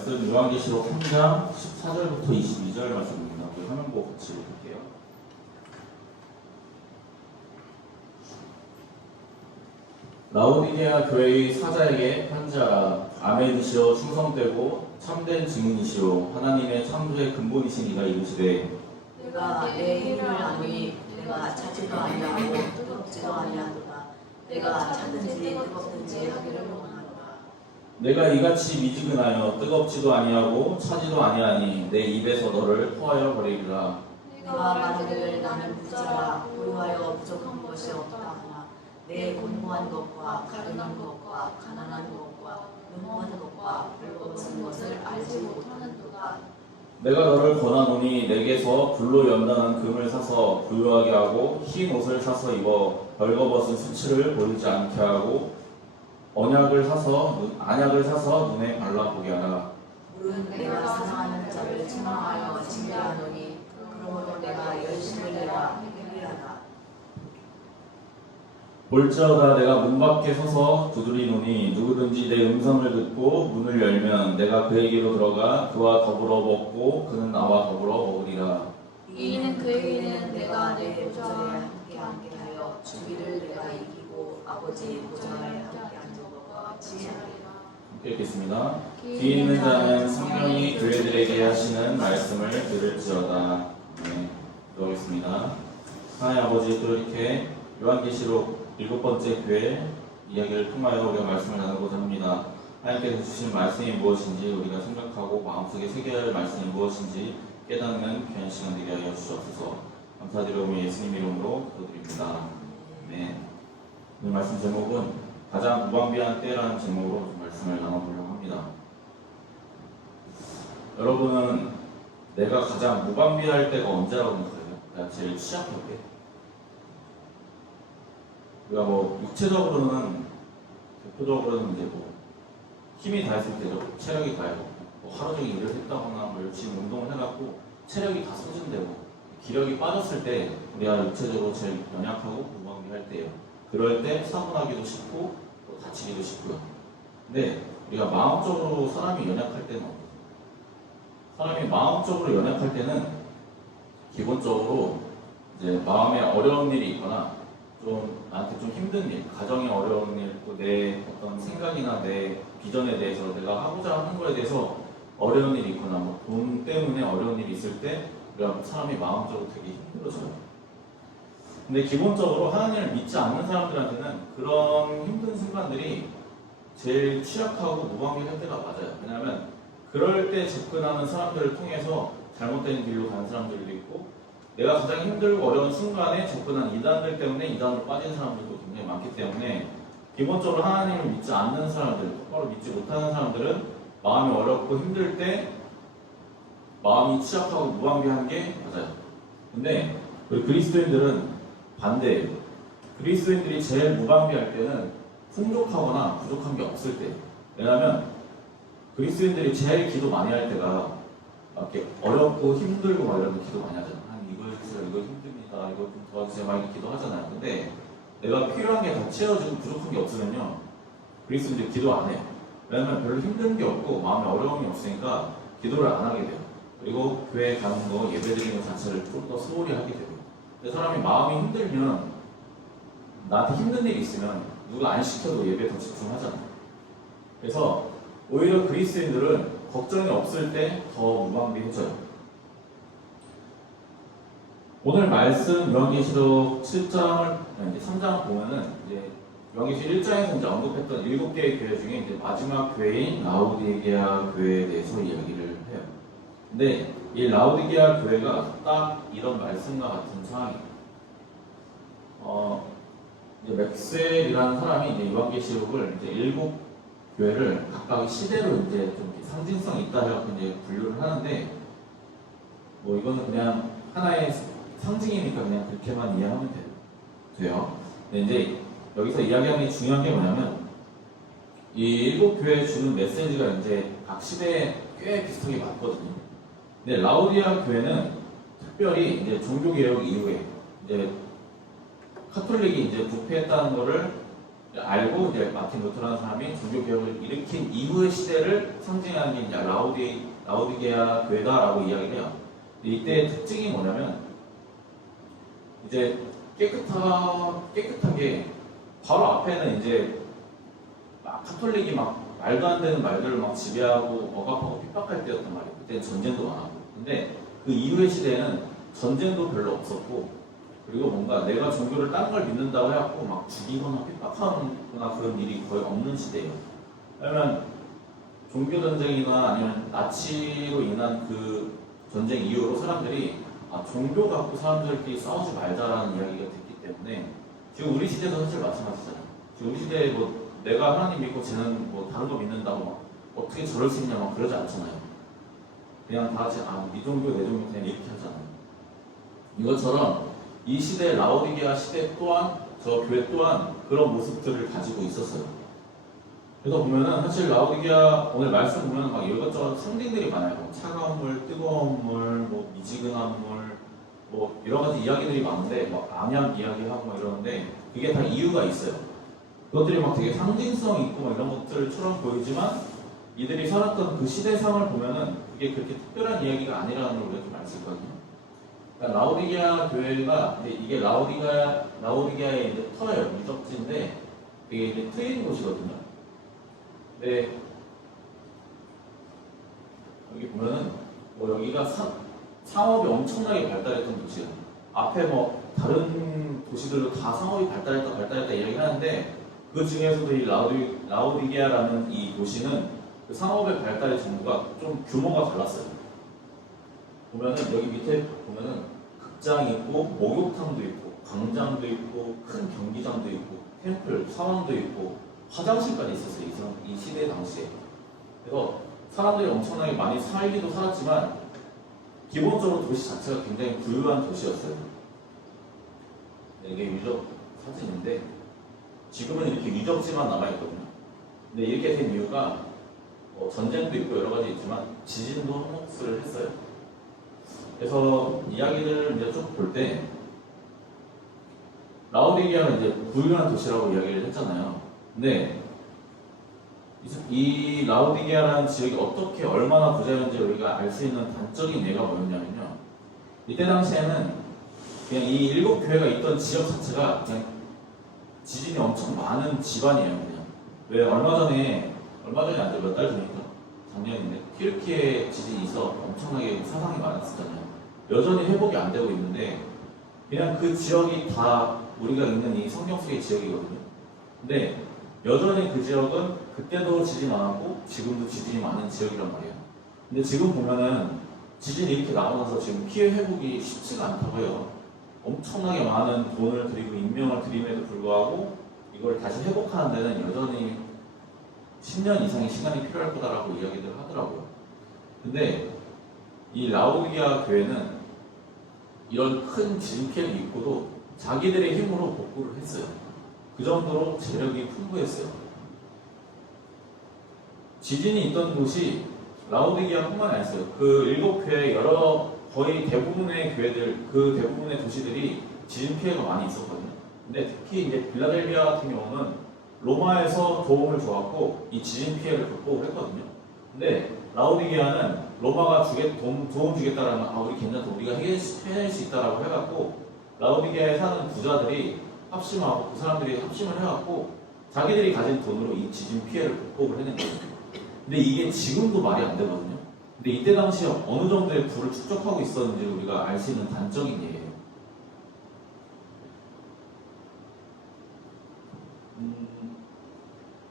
말씀 요한계시록 3장 14절부터 22절 말씀입니다. 우리 화면 보고 같이 볼게요. 라오디게아 교회의 사자에게 편지하라. 아멘이시오 충성되고 참된 증인이시오 하나님의 창조의 근본이신 이가 이르시되 내가 내 힘을 아노니 내가 차지도 아니하고 뜨겁지도 아니하도다. 내가 차든지 뜨겁든지 하기를 원하노라. 내가 이같이 미지근하여 뜨겁지도 아니하고 차지도 아니하니 내 입에서 너를 토하여 버리리라. 내가 말하기를 나는 부자라 보유하여 부족한 것이 없다 하나 내 곤고한 것과 가련한 것과 가난한 것과 음모한 것과 불법한 것을 알지 못하는도다. 내가 너를 권하노니 내게서 불로 연단한 금을 사서 부유하게 하고 흰 옷을 사서 입어 벌거벗은 수치를 보이지 않게 하고 안약을 사서 눈에 발라보게 하라. 물은 내가 사랑하는 자를 책망하여 징계하노니 그러므로 내가 열심을 내라 회개하라. 볼지어다 내가 문 밖에 서서 두드리노니 누구든지 내 음성을 듣고 문을 열면 내가 그에게로 들어가 그와 더불어 먹고 그는 나와 더불어 먹으리라. 이는 그에게는 내가 내 보좌에 함께 하여 주기를 내가 이기고 아버지의 보좌에 함께 앉은 것과 같이 하리라. 읽겠습니다. 귀 있는 자는 성령이 교회들에게 하시는 말씀을 들을지어다. 네, 기도하겠습니다. 하나님 아버지, 또 이렇게 요한계시록 7번째 교회 이야기를 통하여 우리가 말씀을 나누고자 합니다. 하나님께서 주신 말씀이 무엇인지 우리가 생각하고 마음속에 새겨야 할 말씀이 무엇인지 깨닫는 귀한 시간 되게 하여 주시옵소서. 감사드리며 예수님 이름으로 기도드립니다. 네. 오늘 말씀 제목은 가장 무방비한 때라는 제목으로 말씀을 나눠보려고 합니다. 여러분은 내가 가장 무방비할 때가 언제라고 생각해요? 내가 제일 취약할 때? 우리가 뭐 육체적으로는 대표적으로는 이제 뭐 힘이 다했을 때죠. 체력이 다해고 뭐 하루 종일 일을 했다거나 뭐 열심히 운동을 해갖고 체력이 다 소진되고 기력이 빠졌을 때 우리가 육체적으로 제일 연약하고 무방비할 때예요. 그럴 때 사고 나기도 쉽고 또 다치기도 쉽고요. 근데 우리가 마음적으로 사람이 연약할 때는 어때요? 사람이 마음적으로 연약할 때는 기본적으로 이제 마음에 어려운 일이 있거나 좀 나한테 좀 힘든 일, 가정에 어려운 일, 또 내 어떤 생각이나 내 비전에 대해서 내가 하고자 하는 거에 대해서 어려운 일이 있거나 뭐 돈 때문에 어려운 일이 있을 때 우리가 사람이 마음적으로 되게 힘들어져요. 근데 기본적으로 하나님을 믿지 않는 사람들한테는 그런 힘든 순간들이 제일 취약하고 무방비할 때가 맞아요. 왜냐하면 그럴 때 접근하는 사람들을 통해서 잘못된 길로 가는 사람들도 있고 내가 가장 힘들고 어려운 순간에 접근한 이단들 때문에 이단으로 빠진 사람들도 굉장히 많기 때문에 기본적으로 하나님을 믿지 않는 사람들, 똑바로 믿지 못하는 사람들은 마음이 어렵고 힘들 때 마음이 취약하고 무방비한 게 맞아요. 근데 우리 그리스도인들은 반대예요. 그리스도인들이 제일 무방비할 때는 풍족하거나 부족한 게 없을 때. 왜냐하면 그리스도인들이 제일 기도 많이 할 때가 이렇게 어렵고 힘들고 막 이러면 기도 많이 하잖아요. 이거 해주세요, 이거 힘듭니다, 이거 좀 도와주세요 막 이렇게 기도하잖아요. 근데 내가 필요한 게 다 채워지고 부족한 게 없으면요 그리스도인들이 기도 안 해요. 왜냐하면 별로 힘든 게 없고 마음에 어려움이 없으니까 기도를 안 하게 돼요. 그리고 교회에 가는 거, 예배 드리는 것 자체를 좀 더 소홀히 하게 되고. 근데 사람이 마음이 힘들면 나한테 힘든 일이 있으면 누가 안 시켜도 예배에 더 집중하잖아요. 그래서 오히려 그리스도인들은 걱정이 없을 때 더 무방비해져요. 오늘 말씀 요한계시록 7장, 이제 3장 보면은 이제 요한계시록 1장에서 이제 언급했던 7개의 교회 중에 이제 마지막 교회인 라오디게아 교회에 대해서 이야기를 해요. 근데 이 라오디게아 교회가 딱 이런 말씀과 같은 상황이에요. 이제 맥스웰이라는 사람이 이제 요한계시록을 이제 7 교회를 각각 시대로 이제 좀 상징성이 있다 해서 이제 분류를 하는데 뭐 이거는 그냥 하나의 상징이니까 그냥 그렇게만 이해하면 돼요. 근데 이제 여기서 이야기하는 게 중요한 게 뭐냐면 이 7 교회에 주는 메시지가 이제 각 시대에 꽤 비슷하게 맞거든요. 근데 라오디게아 교회는 특별히 이제 종교개혁 이후에 이제 카톨릭이 이제 부패했다는 거를 알고 이제 마틴 루터라는 사람이 종교 개혁을 일으킨 이후의 시대를 상징하는 게 이제 라오디게아 교회다라고 이야기를 해요. 근데 이때의 특징이 뭐냐면 이제 깨끗하게 바로 앞에는 이제 막 카톨릭이 막 말도 안 되는 말들을 막 지배하고 억압하고 핍박할 때였단 말이에요. 그때는 전쟁도 많았고. 근데 그 이후의 시대에는 전쟁도 별로 없었고, 그리고 뭔가 내가 종교를 딴 걸 믿는다고 해갖고 막 죽이거나 핍박하거나 그런 일이 거의 없는 시대예요. 왜냐면 종교 전쟁이나 아니면 나치로 인한 그 전쟁 이후로 사람들이 종교 갖고 사람들끼리 싸우지 말자라는 이야기가 됐기 때문에 지금 우리 시대도 사실 마찬가지잖아요. 지금 우리 시대에 뭐 내가 하나님 믿고 쟤는 뭐 다른 거 믿는다고 막 어떻게 저럴 수 있냐 막 그러지 않잖아요. 그냥 다 같이 네 종교 내 종교 그냥 이렇게 하잖아요. 이것처럼 이 시대 라오디게아 시대 또한 저 교회 또한 그런 모습들을 가지고 있었어요. 그래서 보면은 사실 라오디게아 오늘 말씀 보면은 막 이것저것 상징들이 많아요. 뭐 차가운 물, 뜨거운 물, 뭐 미지근한 물, 뭐 여러 가지 이야기들이 많은데 막 암약 이야기하고 막 이러는데 그게 다 이유가 있어요. 그것들이 막 되게 상징성 있고 막 이런 것들처럼 보이지만 이들이 살았던 그 시대상을 보면은 그게 그렇게 특별한 이야기가 아니라는 걸 우리가 좀 알 수 있거든요. 그러니까 라오디게아 교회가 이게 라오디게아의 이제 터예요. 유적지인데 되게 이제 트인 곳이거든요. 근데 여기 보면은 뭐 여기가 상업이 엄청나게 발달했던 도시예요. 앞에 뭐 다른 도시들도 다 상업이 발달했다 이야기하는데 그 중에서도 이 라오디게아라는 이 도시는 그 상업의 발달의 정도가 좀 규모가 달랐어요. 보면은 여기 밑에 보면은 극장이 있고 목욕탕도 있고 광장도 있고 큰 경기장도 있고 템플, 사원도 있고 화장실까지 있었어요. 이 시대 당시에. 그래서 사람들이 엄청나게 많이 살기도 살았지만 기본적으로 도시 자체가 굉장히 부유한 도시였어요. 이게 유적 사진인데 지금은 이렇게 유적지만 남아있거든요. 근데 이렇게 된 이유가 전쟁도 있고 여러 가지 있지만 지진도 한몫을 했어요. 그래서 이야기를 이제 쭉 볼 때 라오디게아는 이제 부유한 도시라고 이야기를 했잖아요. 근데 이 라오디게아라는 지역이 어떻게 얼마나 부자였는지 우리가 알 수 있는 단적인 예가 뭐였냐면요. 이때 당시에는 그냥 이 일곱 교회가 있던 지역 자체가 그냥 지진이 엄청 많은 집안이에요. 그냥 왜 얼마 전에 안 돼, 몇 달 전인가 작년인데 튀르키예 지진이 있어 엄청나게 사상이 많았었잖아요. 여전히 회복이 안 되고 있는데 그냥 그 지역이 다 우리가 있는 이 성경 속의 지역이거든요. 근데 여전히 그 지역은 그때도 지진이 많았고 지금도 지진이 많은 지역이란 말이에요. 근데 지금 보면은 지진이 이렇게 나고 나서 지금 피해 회복이 쉽지가 않다고 해요. 엄청나게 많은 돈을 들이고 인명을 들임에도 불구하고 이걸 다시 회복하는 데는 여전히 10년 이상의 시간이 필요할 거다라고 이야기를 하더라고요. 근데 이 라오디게아 교회는 이런 큰 지진 피해를 입고도 자기들의 힘으로 복구를 했어요. 그 정도로 재력이 풍부했어요. 지진이 있던 곳이 라오디게아뿐만이 아니었어요. 그 일곱 교회 거의 대부분의 교회들, 그 대부분의 도시들이 지진 피해가 많이 있었거든요. 근데 특히 이제 빌라델비아 같은 경우는 로마에서 도움을 줘갖고 이 지진 피해를 극복을 했거든요. 근데 라오디게아는 로마가 도움 주겠다라는 우리 괜찮다, 우리가 해낼 수 있다라고 해갖고 라오디게아에 사는 부자들이 합심하고 그 사람들이 합심을 해갖고 자기들이 가진 돈으로 이 지진 피해를 극복을 해낸 거예요. 근데 이게 지금도 말이 안 되거든요. 근데 이때 당시에 어느 정도의 부를 축적하고 있었는지 우리가 알 수 있는 단적인 예예요.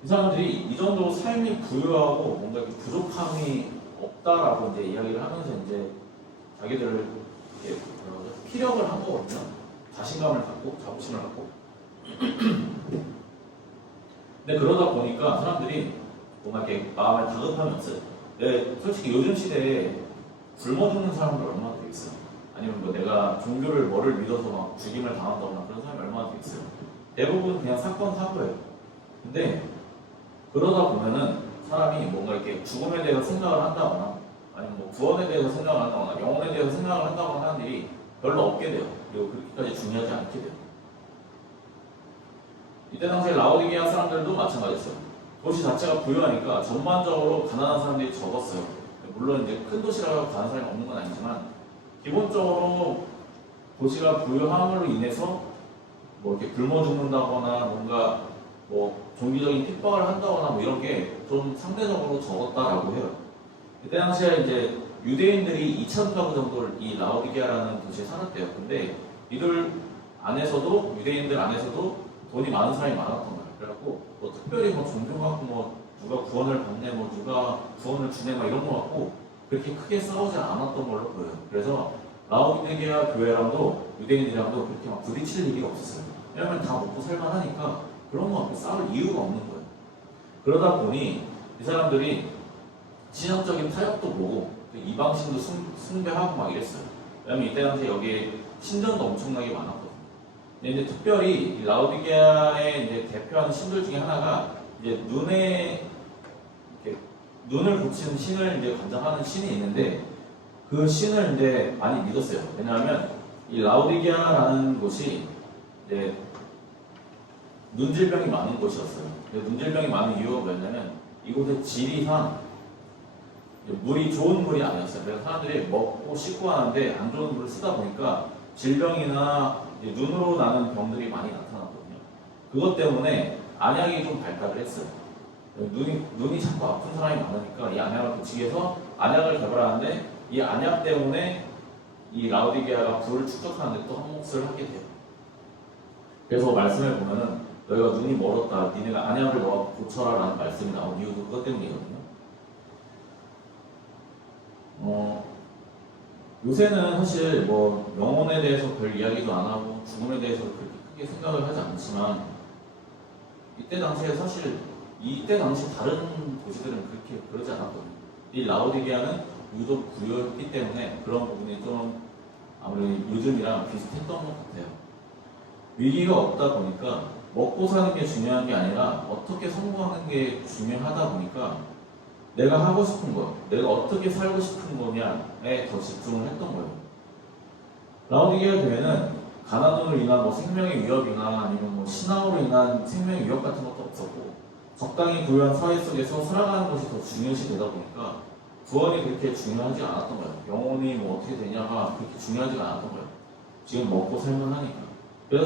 이 사람들이 이 정도로 삶이 부유하고 뭔가 이렇게 부족함이 없다라고 이제 이야기를 하면서 이제 자기들을 이렇게 피력을 한 거거든요. 자신감을 갖고 자부심을 갖고. 근데 그러다 보니까 사람들이 뭔가 이렇게 마음에 다급함이 없어요. 솔직히 요즘 시대에 굶어 죽는 사람들 얼마나 되겠어요? 아니면 뭐 내가 종교를 뭐를 믿어서 막 죽임을 당한다거나 그런 사람이 얼마나 되겠어요? 대부분 그냥 사건 사고예요. 근데 그러다 보면은 사람이 뭔가 이렇게 죽음에 대해서 생각을 한다거나 아니면 뭐 구원에 대해서 생각을 한다거나 영혼에 대해서 생각을 한다거나 하는 일이 별로 없게 돼요. 그리고 그렇게까지 중요하지 않게 돼요. 이때 당시에 라오디게아 사람들도 마찬가지였어요. 도시 자체가 부유하니까 전반적으로 가난한 사람들이 적었어요. 물론 이제 큰 도시라고 가난한 사람이 없는 건 아니지만 기본적으로 도시가 부유함으로 인해서 뭐 이렇게 굶어 죽는다거나 뭔가 뭐 종기적인 핍박을 한다거나 뭐 이런 게 좀 상대적으로 적었다라고 해요. 이때 당시에 이제 유대인들이 2천 가구 정도를 이 라오디게아라는 도시에 살았대요. 근데 이들 안에서도 유대인들 안에서도 돈이 많은 사람이 많았던 거예요. 그래갖고 뭐 특별히 뭐 종교 갖고 뭐 누가 구원을 받네 뭐 누가 구원을 주네 막 이런 거 갖고 그렇게 크게 싸우지 않았던 걸로 보여요. 그래서 라오디게아 교회랑도 유대인들이랑도 그렇게 막 부딪힐 일이 없었어요. 왜냐면 다 먹고 살만하니까 그런 거 갖고 싸울 이유가 없는 거예요. 그러다 보니 이 사람들이 신학적인 타협도 보고 이방신도 숭배하고 막 이랬어요. 왜냐면 이때 당시에 여기에 신전도 엄청나게 많았거든요. 근데 이제 특별히 이 라오디게아의 이제 대표하는 신들 중에 하나가 이제 눈을 붙이는 신을 이제 관장하는 신이 있는데 그 신을 이제 많이 믿었어요. 왜냐하면 이 라오디게아라는 곳이 이제 눈질병이 많은 곳이었어요. 눈질병이 많은 이유가 뭐였냐면 이곳의 지리상 물이 좋은 물이 아니었어요. 그래서 사람들이 먹고 씻고 하는데 안 좋은 물을 쓰다 보니까 질병이나 눈으로 나는 병들이 많이 나타났거든요. 그것 때문에 안약이 좀 발달을 했어요. 눈이 자꾸 아픈 사람이 많으니까 이 안약을 고치기 위해서 안약을 개발하는데 이 안약 때문에 이 라오디게아가 불을 축적하는데 또 한 몫을 하게 돼요. 그래서 말씀을 보면은 너희가 눈이 멀었다, 니네가 안약을 너가 고쳐라 라는 말씀이 나온 이유도 그것 때문이거든요. 요새는 사실 뭐 영혼에 대해서 별 이야기도 안 하고 죽음에 대해서 그렇게 크게 생각을 하지 않지만 이때 당시에 사실 이때 당시 다른 도시들은 그렇게 그러지 않았거든요. 이 라오디게아는 유독 부유했기 때문에 그런 부분이 좀 아무래도 요즘이랑 비슷했던 것 같아요. 위기가 없다 보니까 먹고 사는 게 중요한 게 아니라 어떻게 성공하는 게 중요하다 보니까 내가 하고 싶은 거, 내가 어떻게 살고 싶은 거냐에 더 집중을 했던 거예요. 라오디게아 교회는 가난으로 인한 뭐 생명의 위협이나 아니면 뭐 신앙으로 인한 생명의 위협 같은 것도 없었고 적당히 부유한 사회 속에서 살아가는 것이 더 중요시 되다 보니까 구원이 그렇게 중요하지 않았던 거예요. 영혼이 뭐 어떻게 되냐가 그렇게 중요하지가 않았던 거예요. 지금 먹고 살만 하니까. 그래서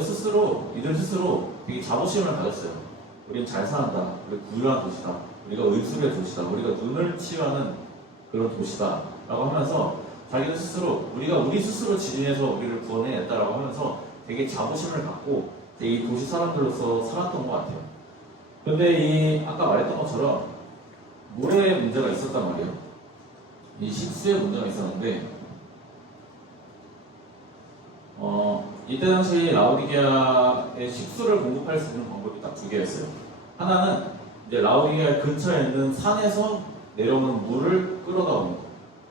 이들 스스로 되게 자부심을 가졌어요. 우리는 잘 산다. 우리 부유한 도시다. 우리가 의술의 도시다. 우리가 눈을 치유하는 그런 도시다. 라고 하면서 자기들 스스로 우리 스스로 지진해서 우리를 구원해냈다라고 하면서 되게 자부심을 갖고 이 도시 사람들로서 살았던 것 같아요. 근데 이 아까 말했던 것처럼 물에 문제가 있었단 말이에요. 이 식수에 문제가 있었는데 이때 당시 라오디게아의 식수를 공급할 수 있는 방법이 딱 두 개였어요. 하나는 이제 라오디게아 근처에 있는 산에서 내려오는 물을 끌어다 오는 거.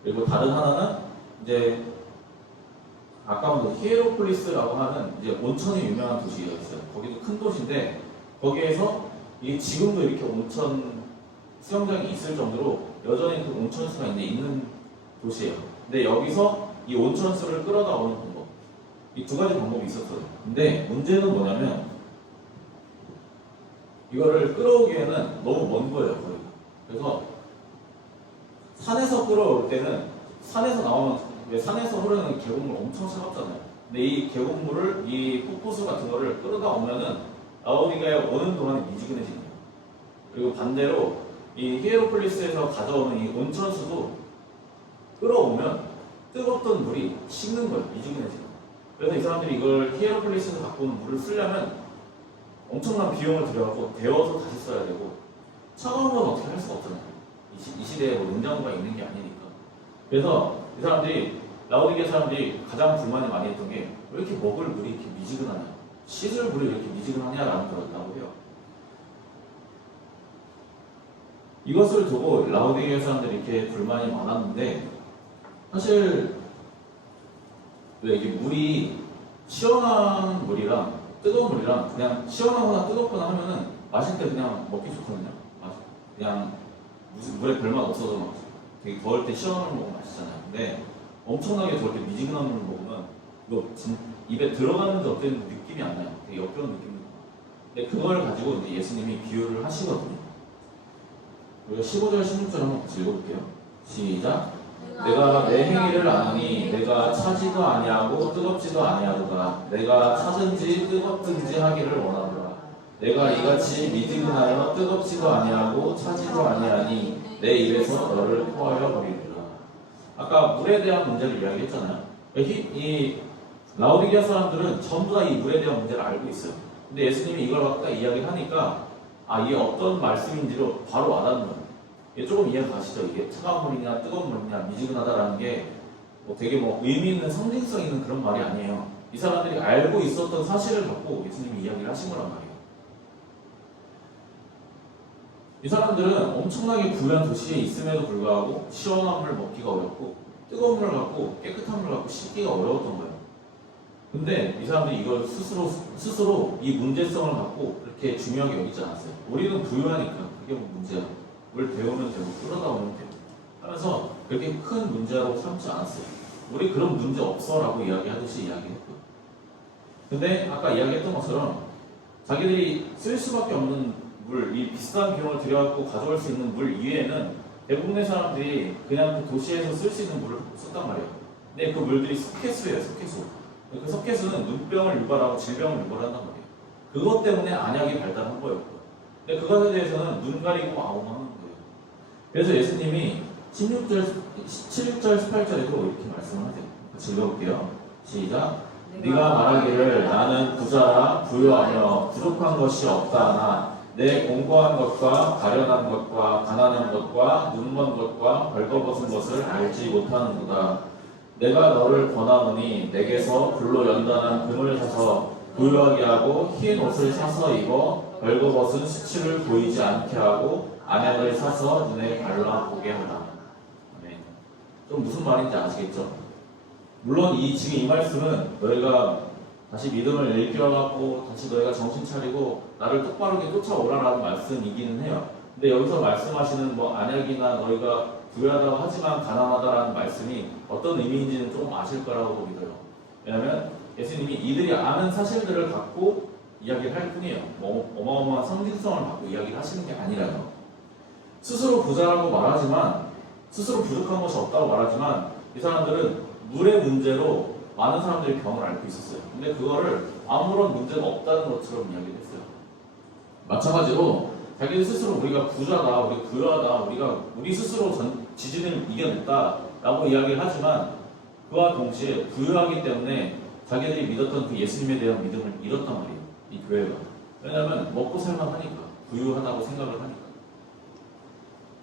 그리고 다른 하나는 이제 아까 뭐 히에로폴리스라고 하는 이제 온천이 유명한 도시가 있어요. 거기도 큰 도시인데 거기에서 이게 지금도 이렇게 온천 수영장이 있을 정도로 여전히 그 온천수가 이제 있는 도시예요. 근데 여기서 이 온천수를 끌어다 오는 방법. 이 두 가지 방법이 있었어요. 근데 문제는 뭐냐면 이거를 끌어오기에는 너무 먼 거예요, 거기가. 그래서 산에서 끌어올 때는 산에서 나오면 왜 산에서 흐르는 계곡물 엄청 차갑잖아요. 근데 이 계곡물을 이 폭포수 같은 거를 끌어다 오면은 라오디게아에 오는 동안에 미지근해지는 거예요. 그리고 반대로 이 히에로폴리스에서 가져오는 이 온천수도 끌어오면 뜨겁던 물이 식는 거예요, 미지근해지는 거예요. 그래서 이 사람들이 이걸 히에로폴리스에서 갖고 오는 물을 쓰려면 엄청난 비용을 들여갖고 데워서 다시 써야 되고 차가운 건 어떻게 할 수가 없잖아요. 이 시대에 뭐 냉장고가 있는 게 아니니까. 그래서 이 사람들이 라오디게아 사람들이 가장 불만이 많이 했던 게 왜 이렇게 먹을 물이 이렇게 미지근하냐, 씻을 물이 왜 이렇게 미지근하냐라는 거라고 해요. 이것을 두고 라오디게아 사람들이 이렇게 불만이 많았는데 사실 왜 이게 물이 시원한 물이랑 뜨거운 물이랑 그냥 시원하거나 뜨겁거나 하면은 마실 때 그냥 먹기 좋거든요. 그냥 무슨 물에 별맛 없어서 막 되게 더울 때 시원한 물 먹으면 맛있잖아요. 근데 엄청나게 더울 때 미지근한 물을 먹으면 이거 입에 들어가는지 어땠는지 느낌이 안 나요. 되게 역겨운 느낌이 나요. 근데 그걸 가지고 이제 예수님이 비유를 하시거든요. 우리가 15절, 16절 한번 같이 읽어볼게요. 시작. 내가 내 행위를 아노니 내가 차지도 아니하고 뜨겁지도 아니하도다. 내가 차든지 뜨겁든지 하기를 원하노라. 내가 이같이 미지근하여 뜨겁지도 아니하고 차지도 아니하니 내 입에서 너를 토하여 버리리라. 아까 물에 대한 문제를 이야기했잖아요. 이 라오디게아 사람들은 전부 다 이 물에 대한 문제를 알고 있어요. 근데 예수님이 이걸 갖다 이야기를 하니까 이게 어떤 말씀인지로 바로 와닿는 거예요. 이게 조금 이해가 가시죠? 이게 차가운 물이냐 뜨거운 물이냐 미지근하다라는 게 되게 의미 있는 상징성 있는 그런 말이 아니에요. 이 사람들이 알고 있었던 사실을 갖고 예수님이 이야기를 하신 거란 말이에요. 이 사람들은 엄청나게 부유한 도시에 있음에도 불구하고 시원한 물 먹기가 어렵고 뜨거운 물을 갖고 깨끗한 물을 갖고 씻기가 어려웠던 거예요. 근데 이 사람들이 이걸 스스로 이 문제성을 갖고 그렇게 중요하게 여기지 않았어요. 우리는 부유하니까 그게 뭐 문제야. 물 배우면 되고 끌어다 오면 되고 하면서 그렇게 큰 문제라고 삼지 않았어요. 우리 그런 문제 없어라고 이야기하듯이 이야기했고. 근데 아까 이야기했던 것처럼 자기들이 쓸 수밖에 없는 물, 이 비싼 비용을 들여갖고 가져올 수 있는 물 이외에는 대부분의 사람들이 그냥 그 도시에서 쓸 수 있는 물을 썼단 말이에요. 근데 그 물들이 석회수예요, 석회수. 그 석회수는 눈병을 유발하고 질병을 유발한단 말이에요. 그것 때문에 안약이 발달한 거였고. 근데 그것에 대해서는 눈 가리고 아웅하는 거예요. 그래서 예수님이 16절, 17절, 18절에도 이렇게 말씀을 하세요. 같이 읽어볼게요. 시작. 네가 말하기를 나는 부자라 부유하며 부족한 것이 없다 하나 내 공고한 것과 가련한 것과 가난한 것과 눈먼 것과 벌거벗은 것을 알지 못하는도다. 내가 너를 권하노니 내게서 불로 연단한 금을 사서 부유하게 하고 흰 옷을 사서 입어 벌거벗은 수치를 보이지 않게 하고 안약을 사서 눈에 발라보게 하라. 네. 좀 무슨 말인지 아시겠죠? 물론 지금 이 말씀은 너희가 다시 믿음을 일깨워갖고 다시 너희가 정신 차리고 나를 똑바르게 쫓아오라라는 말씀이기는 해요. 근데 여기서 말씀하시는 안약이나 너희가 부유하다고 하지만 가난하다라는 말씀이 어떤 의미인지는 조금 아실 거라고 믿어요. 왜냐하면 예수님이 이들이 아는 사실들을 갖고 이야기를 할 뿐이에요. 어마어마한 상징성을 갖고 이야기를 하시는 게 아니라요. 스스로 부자라고 말하지만 스스로 부족한 것이 없다고 말하지만 이 사람들은 물의 문제로 많은 사람들이 병을 앓고 있었어요. 근데 그거를 아무런 문제가 없다는 것처럼 이야기를 했어요. 마찬가지로 자기들 스스로 우리가 부자다, 우리가 부유하다, 우리 스스로 지진을 이겨냈다라고 이야기를 하지만 그와 동시에 부유하기 때문에 자기들이 믿었던 그 예수님에 대한 믿음을 잃었단 말이에요. 이 교회가. 왜냐하면 먹고 살만하니까, 부유하다고 생각을 하니까.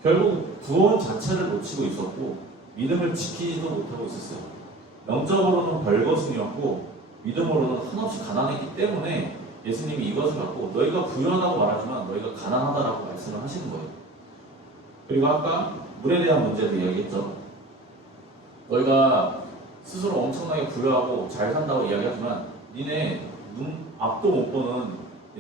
결국 구원 자체를 놓치고 있었고 믿음을 지키지도 못하고 있었어요. 영적으로는 벌거숭이었고 믿음으로는 한없이 가난했기 때문에 예수님이 이것을 갖고 너희가 부유하다고 말하지만 너희가 가난하다라고 말씀을 하시는 거예요. 그리고 아까 물에 대한 문제도 이야기했죠. 너희가 스스로 엄청나게 부유하고 잘 산다고 이야기하지만 니네 앞도 못 보는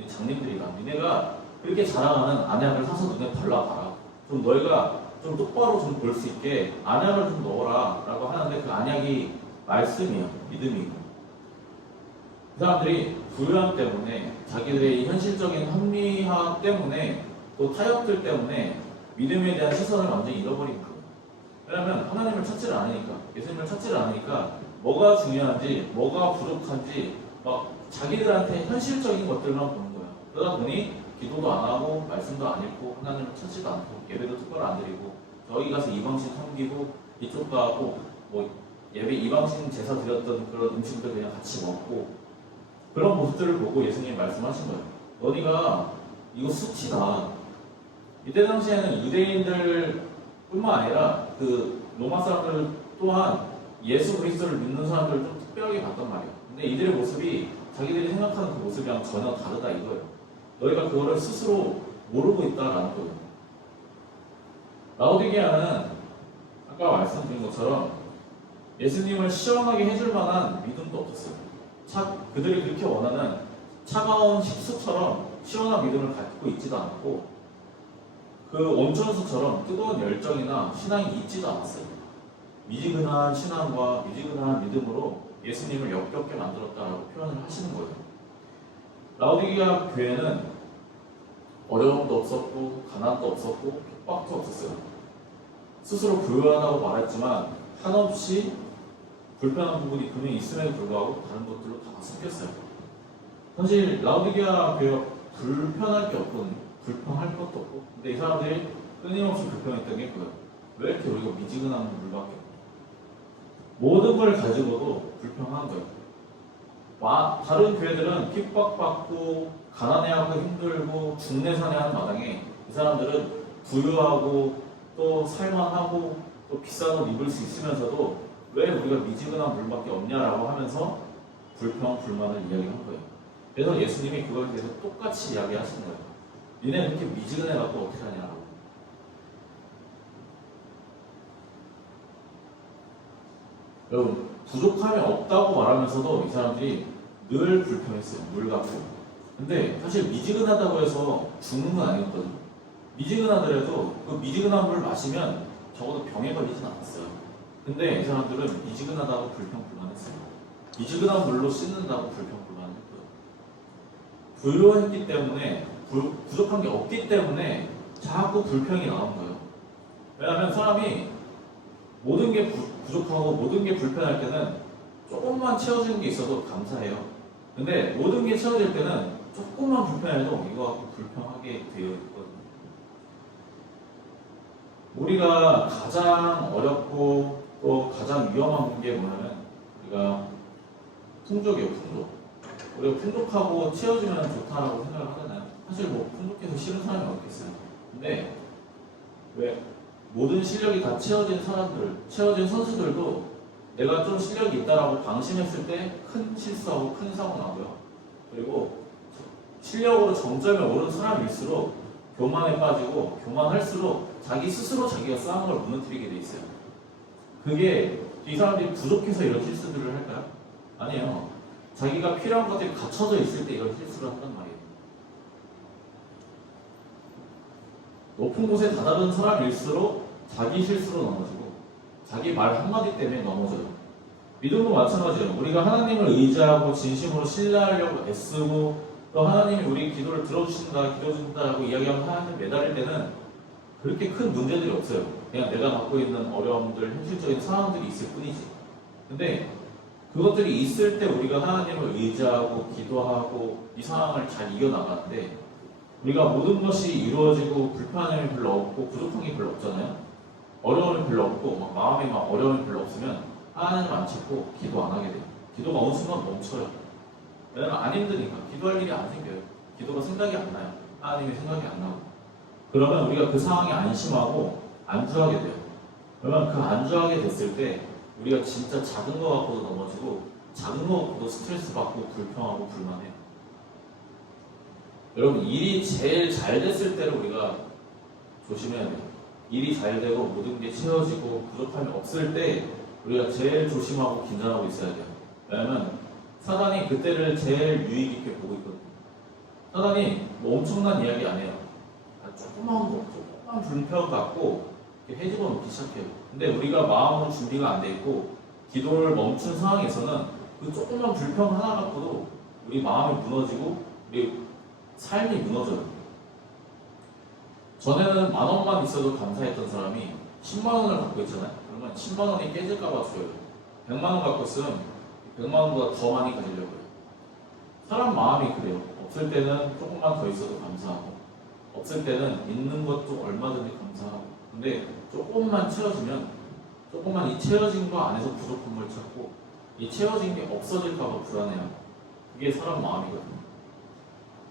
장님들이다. 니네가 그렇게 자랑하는 안약을 사서 눈에 발라봐라. 좀 너희가 좀 똑바로 좀 볼 수 있게 안약을 좀 넣어라 라고 하는데 그 안약이 말씀이에요. 믿음이고. 그 사람들이 부유함 때문에 자기들의 현실적인 합리화 때문에 또 타협들 때문에 믿음에 대한 시선을 완전히 잃어버린 거예요. 왜냐하면 하나님을 찾지를 않으니까, 예수님을 찾지를 않으니까 뭐가 중요한지 뭐가 부족한지 자기들한테 현실적인 것들만 보는 거예요. 그러다 보니 기도도 안 하고 말씀도 안 읽고 하나님을 찾지도 않고 예배도 특별 안 드리고 저기 가서 이방신 섬기고 이쪽 가고 예배 이방신 제사 드렸던 그런 음식들 그냥 같이 먹고 그런 모습들을 보고 예수님이 말씀하신 거예요. 너희가 이거 수치다. 이때 당시에는 유대인들 뿐만 아니라 그 로마 사람들 또한 예수 그리스도를 믿는 사람들을 좀 특별하게 봤단 말이에요. 근데 이들의 모습이 자기들이 생각하는 그 모습이랑 전혀 다르다 이거예요. 너희가 그거를 스스로 모르고 있다라는 거예요. 라오디게아는 아까 말씀드린 것처럼 예수님을 시원하게 해줄 만한 믿음도 없었어요. 그들이 그렇게 원하는 차가운 식수처럼 시원한 믿음을 갖고 있지도 않고 그 온천수처럼 뜨거운 열정이나 신앙이 있지도 않았어요. 미지근한 신앙과 미지근한 믿음으로 예수님을 역겹게 만들었다라고 표현을 하시는 거예요. 라오디게아 교회는 어려움도 없었고 가난도 없었고 핍박도 없었어요. 스스로 부유하다고 말했지만 한없이 불편한 부분이 분명히 있음에도 불구하고 다른 것들로 다 섞였어요. 사실 라오디게아 교회가 불편할 게 없거든요. 불평할 것도 없고. 근데 이 사람들이 끊임없이 불평했던 게 그거예요. 왜 이렇게 우리가 미지근한 물밖에 없냐. 모든 걸 가지고도 불평한 거예요. 다른 교회들은 핍박받고 가난해하고 힘들고 중내산해하는 마당에 이 사람들은 부유하고 또 살만하고 또 비싼 옷 입을 수 있으면서도 왜 우리가 미지근한 물밖에 없냐라고 하면서 불평, 불만을 이야기한 거예요. 그래서 예수님이 그거에 대해서 똑같이 이야기하신 거예요. 니네 그렇게 미지근해갖고 어떻게 하냐라고. 여러분, 부족함이 없다고 말하면서도 이 사람들이 늘 불평했어요. 물 갖고. 근데 사실 미지근하다고 해서 죽는 건 아니었거든요. 미지근하더라도 그 미지근한 물 마시면 적어도 병에 걸리진 않았어요. 근데 이 사람들은 미지근하다고 불평 불만했어요. 미지근한 물로 씻는다고 불평 불만했고요. 부유했기 때문에 부족한 게 없기 때문에 자꾸 불평이 나오는 거예요. 왜냐하면 사람이 모든 게 부족하고 모든 게 불편할 때는 조금만 채워지는 게 있어도 감사해요. 근데 모든 게 채워질 때는 조금만 불편해도 이거 갖고 불평하게 되어 있거든요. 우리가 가장 어렵고 또 가장 위험한 게 뭐냐면 우리가 풍족이에요. 풍족. 우리가 풍족하고 채워지면 좋다라고 생각을 하잖아요. 사실 뭐 풍족해서 싫은 사람이 없겠어요. 근데 왜 모든 실력이 다 채워진 사람들, 채워진 선수들도 내가 좀 실력이 있다라고 방심했을 때 큰 실수하고 큰 사고 나고요. 그리고 실력으로 정점에 오른 사람일수록 교만에 빠지고 교만할수록 자기 스스로 자기가 쌓은 걸 무너뜨리게 돼 있어요. 그게 이 사람들이 부족해서 이런 실수들을 할까요? 아니에요. 자기가 필요한 것들이 갖춰져 있을 때 이런 실수를 한단 말이에요. 높은 곳에 다다른 사람일수록 자기 실수로 넘어지고 자기 말 한마디 때문에 넘어져요. 믿음도 마찬가지예요. 우리가 하나님을 의지하고 진심으로 신뢰하려고 애쓰고 또 하나님이 우리 기도를 들어주신다, 기도해준다라고 이야기하면 하나님 매달릴 때는 그렇게 큰 문제들이 없어요. 그냥 내가 갖고 있는 어려움들, 현실적인 상황들이 있을 뿐이지. 근데 그것들이 있을 때 우리가 하나님을 의지하고 기도하고 이 상황을 잘 이겨나가는데 우리가 모든 것이 이루어지고 불편함이 별로 없고 부족한 게 별로 없잖아요. 어려움이 별로 없고 마음에 어려움이 별로 없으면 하나님 안 찾고 기도 안 하게 돼요. 기도가 어느 순간 멈춰요. 왜냐면 안 힘드니까 기도할 일이 안 생겨요. 기도가 생각이 안 나요. 하나님이 생각이 안 나고. 그러면 우리가 그 상황에 안심하고 안주하게 돼요. 그러면 그 안주하게 됐을 때 우리가 진짜 작은 거 갖고도 넘어지고 작은 거 갖고도 스트레스 받고 불평하고 불만해요. 여러분, 일이 제일 잘 됐을 때를 우리가 조심해야 돼요. 일이 잘 되고 모든 게 채워지고 부족함이 없을 때 우리가 제일 조심하고 긴장하고 있어야 돼요. 왜냐면 사단이 그때를 제일 유익 있게 보고 있거든요. 사단이 뭐 엄청난 이야기 안 해요. 조그만 불평 갖고 해집어 놓기 시작해요. 근데 우리가 마음으로 준비가 안 돼 있고 기도를 멈춘 상황에서는 그 조그만 불평 하나 갖고도 우리 마음이 무너지고 우리 삶이 무너져요. 전에는 10,000원만 있어도 감사했던 사람이 100,000원을 갖고 있잖아요. 그러면 100,000원이 깨질까봐 줘요. 100,000원 갖고 있으면 100,000원보다 더 많이 가지려고 해요. 사람 마음이 그래요. 없을 때는 조금만 더 있어도 감사하고 없을 때는 있는 것도 얼마든지 감사하고 근데 조금만 채워지면 조금만 이 채워진 거 안에서 부족한 걸 찾고 이 채워진 게 없어질까봐 불안해요. 그게 사람 마음이거든요.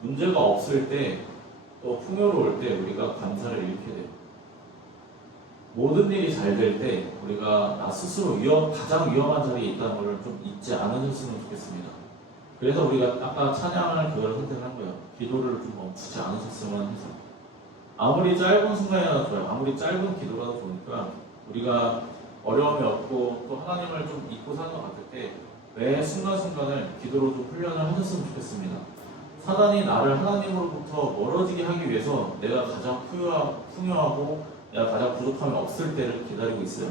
문제가 없을 때 또 풍요로울 때 우리가 감사를 잃게 돼요. 모든 일이 잘 될 때 우리가 나 스스로 가장 위험한 자리에 있다는 걸 좀 잊지 않으셨으면 좋겠습니다. 그래서 우리가 아까 찬양을 그걸 선택한 거예요. 기도를 좀 멈추지 않으셨으면 해서. 아무리 짧은 순간이라도 좋아요. 아무리 짧은 기도라도 좋으니까 우리가 어려움이 없고 또 하나님을 좀 잊고 사는 것 같을 때 매 순간순간을 기도로 좀 훈련을 하셨으면 좋겠습니다. 사단이 나를 하나님으로부터 멀어지게 하기 위해서 내가 가장 풍요하고 내가 가장 부족함이 없을 때를 기다리고 있어요.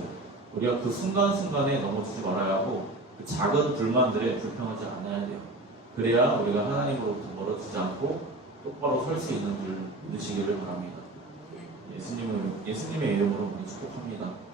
우리가 그 순간순간에 넘어지지 말아야 하고 그 작은 불만들에 불평하지 않아야 돼요. 그래야 우리가 하나님으로부터 멀어지지 않고 똑바로 설 수 있는 줄 믿으시기를 바랍니다. 예수님의 이름으로 축복합니다.